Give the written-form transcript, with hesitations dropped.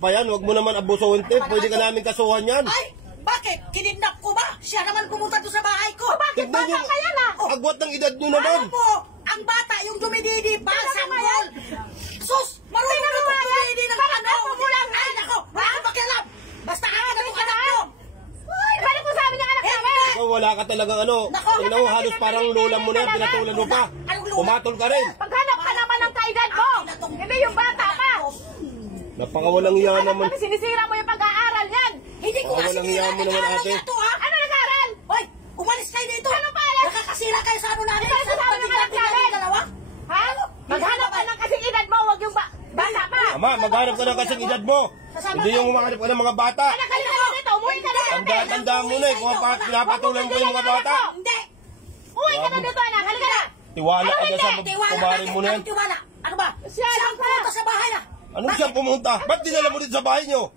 pa yan. Huwag mo naman abusuhin, te. Pwede ka namin kasuhan yan. Ay, bakit? Kinidnap ko ba? Siya naman pumunta doon sa bahay ko. Bakit Tignan bata yung ka yan ah? agwat ng edad nyo naman. Ano po? Ang bata, yung dumididi pa, sanggol. Sus, marunong na itong dumididi ng ano. Ay, nako, wala akong pakialam. Basta akin na itong anak nyo. Uy, balik mo sa amin yung anak namin. Ikaw wala ka talagang ano. Nako, Tingnan mo, halos parang lola mo na yan. Pinatulan mo pa. Anong lola? Pumatol ka rin. Paghanap ka naman ng kaedad mo. Hindi yung bata pa. Napakawalang iya naman. Ano, sinisira mo yung pag-aaral yan. Hindi ko nga Walang sinira. hiya mo naman, Nag-aaral ate. niya to, ha? Ano nag-aaral? Hoy, umalis kayo dito. Ano pa alam? Nakakasira kayo sa ano namin. Ano sa amin ng anak namin? Dalawa? Ha? Maghanap ka ng kasing edad mo, huwag yung bata pa. Ama, maghanap ka na kasi ng edad mo. Hindi yung umahanap ka ng mga bata. Anak ka na dito, umuwi ka na dito. Tanda mo na eh. Kung pinapatulan mo pa yung mga bata. Hindi. Umuwi ka na dito, anak. Halika na. Tiwala ka na sa Tiwala. kumari mo na yan. Tiwala. Ano ba? Siya Saan pumunta sa bahay, ah? Anong siyang pumunta? Ba't dinala mo dito sa bahay nyo?